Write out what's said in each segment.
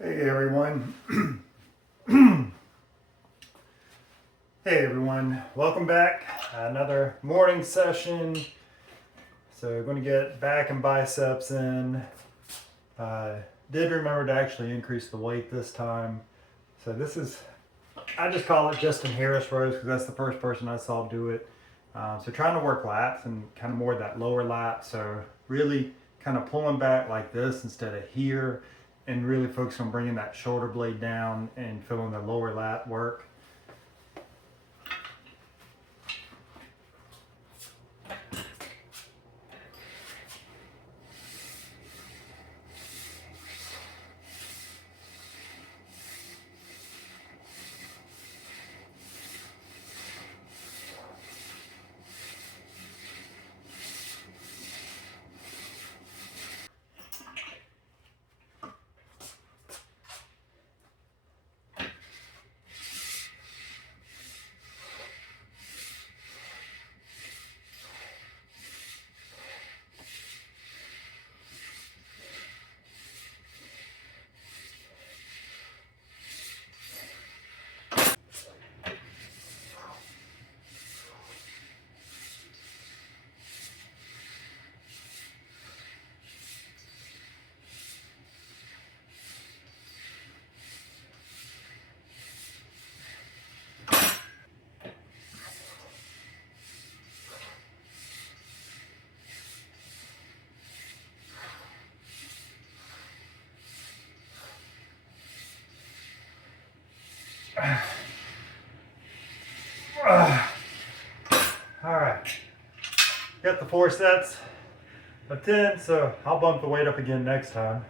Hey everyone. Hey everyone, welcome back. Another morning session. So we're going to get back and biceps in. Did remember to actually increase the weight this time. So this is, I just call it Justin Harris rows because that's the first person I saw do it. So trying to work lats and kind of more that lower lat. So really kind of pulling back like this instead of here, and really focus on bringing that shoulder blade down and feeling the lower lat work. All right, got the 4 sets of 10, so I'll bump the weight up again next time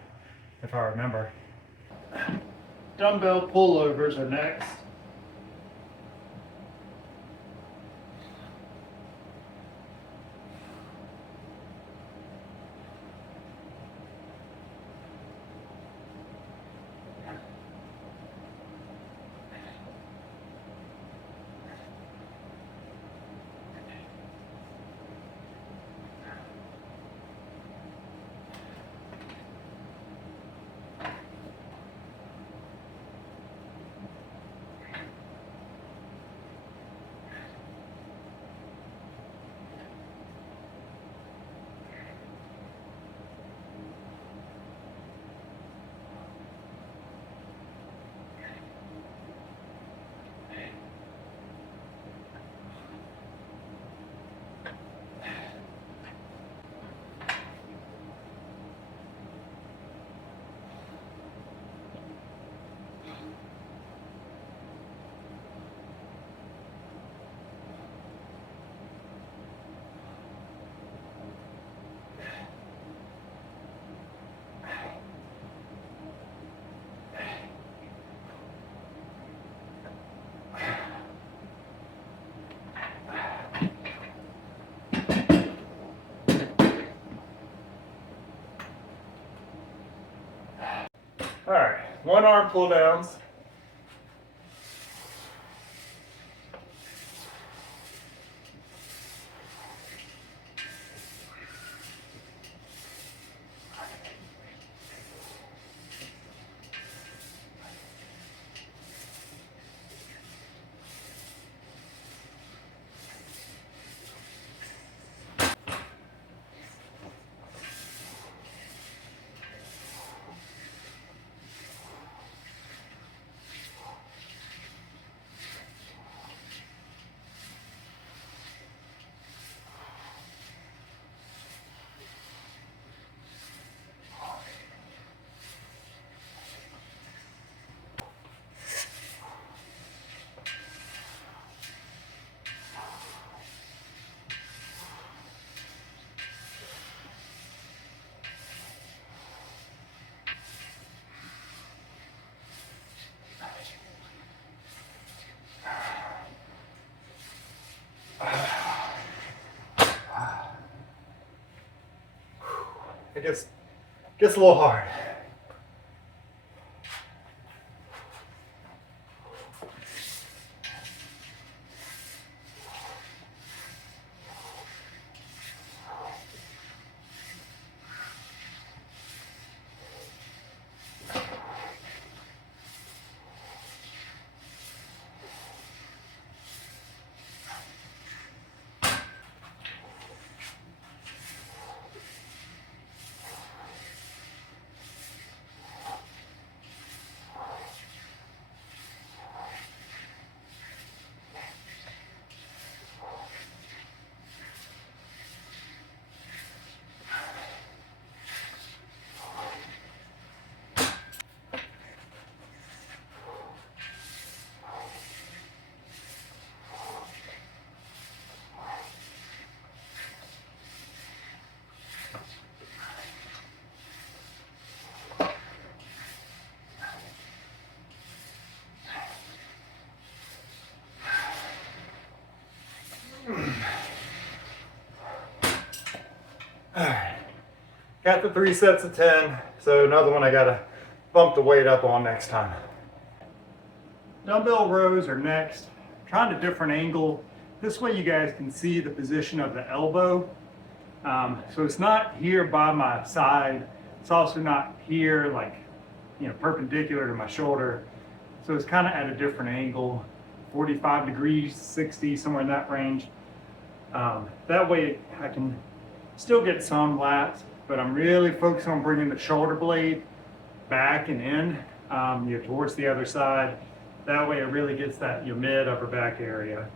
if I remember. Dumbbell pullovers are next. All right, 1 arm pull downs. It gets a little hard. Got the 3 sets of 10, so another one I gotta bump the weight up on next time. Dumbbell rows are next. Trying a different angle. This way you guys can see the position of the elbow. So it's not here by my side. It's also not here, like, perpendicular to my shoulder. So it's kind of at a different angle, 45 degrees, 60, somewhere in that range. That way I can still get some lats, but I'm really focused on bringing the shoulder blade back and in, towards the other side. That way it really gets that mid upper back area.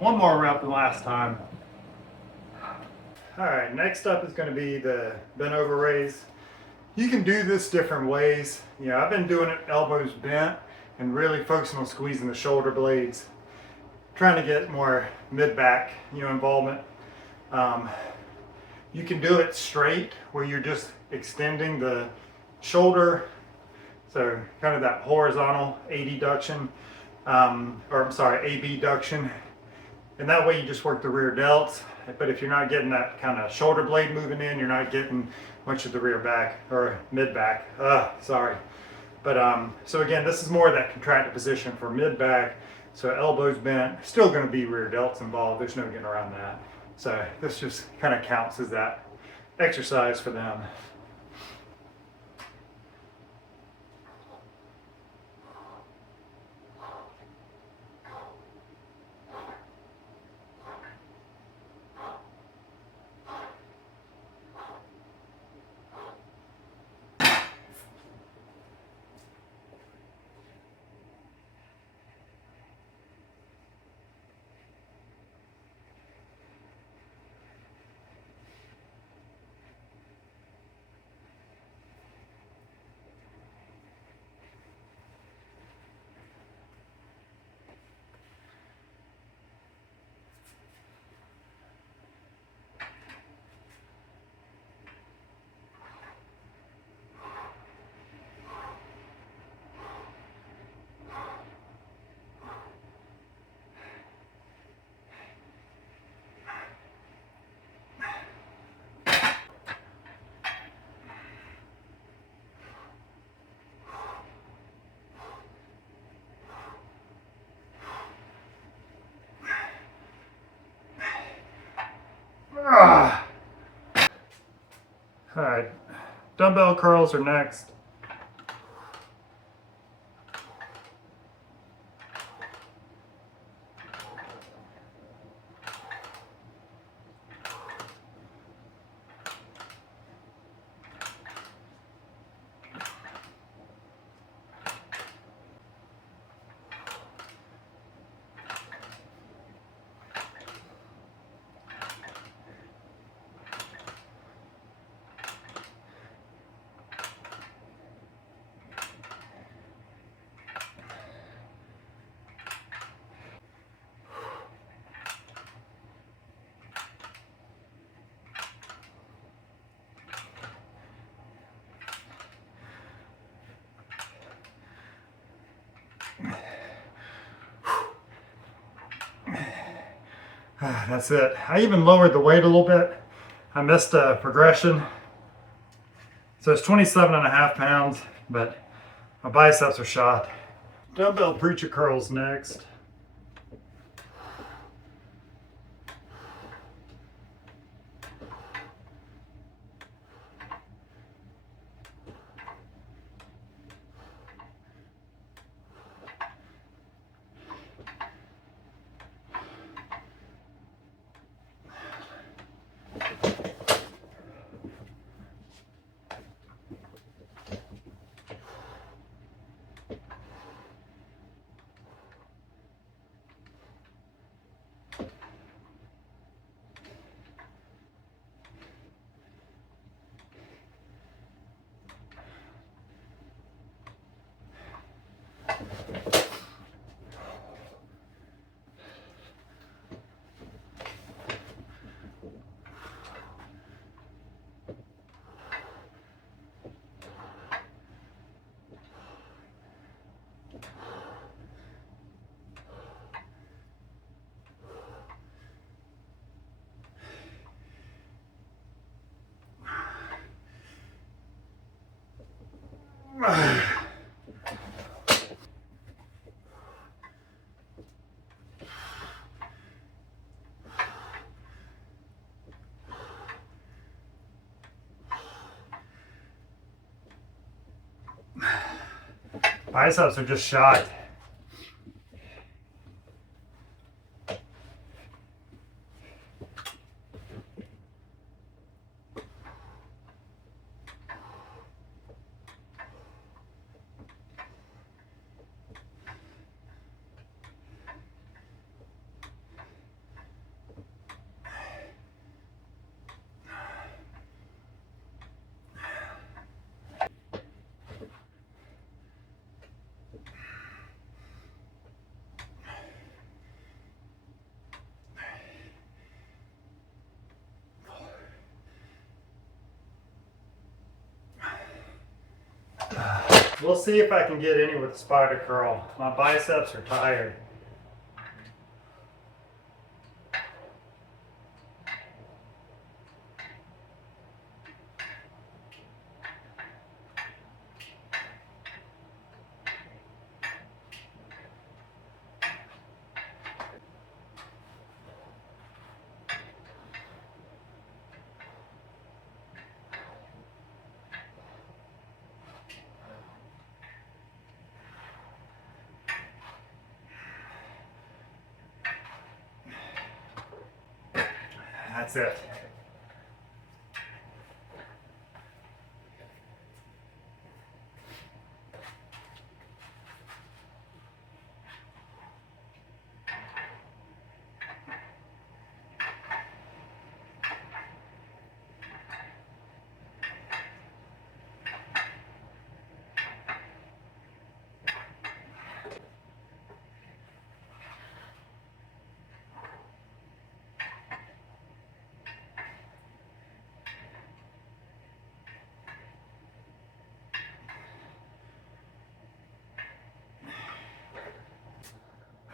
One more rep than last time. All right, next up is going to be the bent over raise. You can do this different ways. I've been doing it elbows bent and really focusing on squeezing the shoulder blades, trying to get more mid-back, involvement. You can do it straight where you're just extending the shoulder, so kind of that horizontal adduction, abduction. And that way you just work the rear delts. But if you're not getting that kind of shoulder blade moving in, you're not getting much of the rear back or mid back. But so again, this is more of that contracted position for mid back. So elbows bent, still going to be rear delts involved. There's no getting around that. So this just kind of counts as that exercise for them. All right, dumbbell curls are next. That's it. I even lowered the weight a little bit. I missed a progression. So it's 27.5 pounds, but my biceps are shot. Dumbbell preacher curls next. Biceps are just shot. We'll see if I can get any with the spider curl. My biceps are tired. That's it.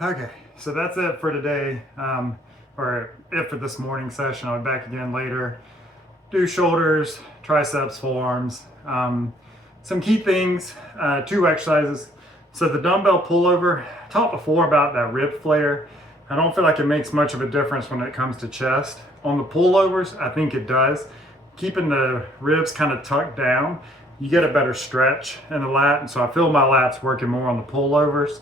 Okay, so that's it for today, or it for this morning session. I'll be back again later. Do shoulders, triceps, forearms. Some key things, 2 exercises. So the dumbbell pullover, I talked before about that rib flare. I don't feel like it makes much of a difference when it comes to chest. On the pullovers, I think it does. Keeping the ribs kind of tucked down, you get a better stretch in the lat, and so I feel my lats working more on the pullovers.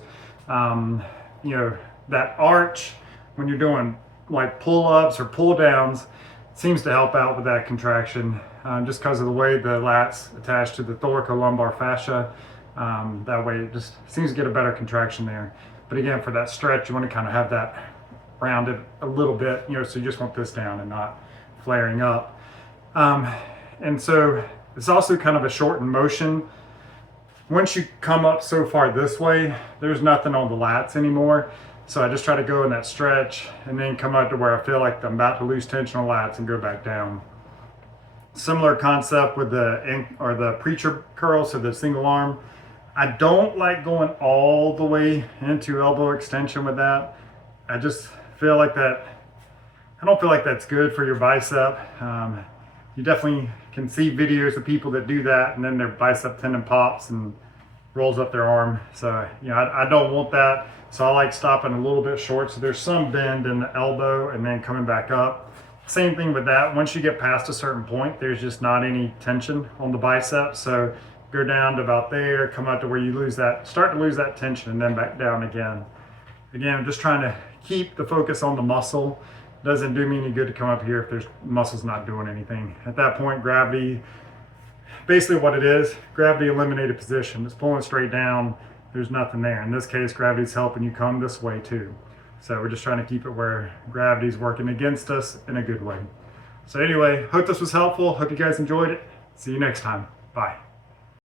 You know, that arch when you're doing like pull-ups or pull-downs seems to help out with that contraction, just because of the way the lats attach to the thoracolumbar fascia. That way it just seems to get a better contraction there. But again, for that stretch, you want to kind of have that rounded a little bit, you know, so you just want this down and not flaring up. And so it's also kind of a shortened motion. Once you come up so far this way, there's nothing on the lats anymore. So I just try to go in that stretch and then come up to where I feel like I'm about to lose tension on lats and go back down. Similar concept with the preacher curl, so the single arm. I don't like going all the way into elbow extension with that. I just feel like that, I don't feel like that's good for your bicep. you definitely can see videos of people that do that and then their bicep tendon pops and rolls up their arm. So, you know, I don't want that. So I like stopping a little bit short. So there's some bend in the elbow and then coming back up. Same thing with that. Once you get past a certain point, there's just not any tension on the bicep. So go down to about there, come out to where you start to lose that tension, and then back down again. Again, I'm just trying to keep the focus on the muscle. Doesn't do me any good to come up here if there's muscles not doing anything. At that point, gravity, basically what it is, gravity eliminated position. It's pulling straight down. There's nothing there. In this case, gravity's helping you come this way too. So we're just trying to keep it where gravity's working against us in a good way. So anyway, hope this was helpful. Hope you guys enjoyed it. See you next time. Bye.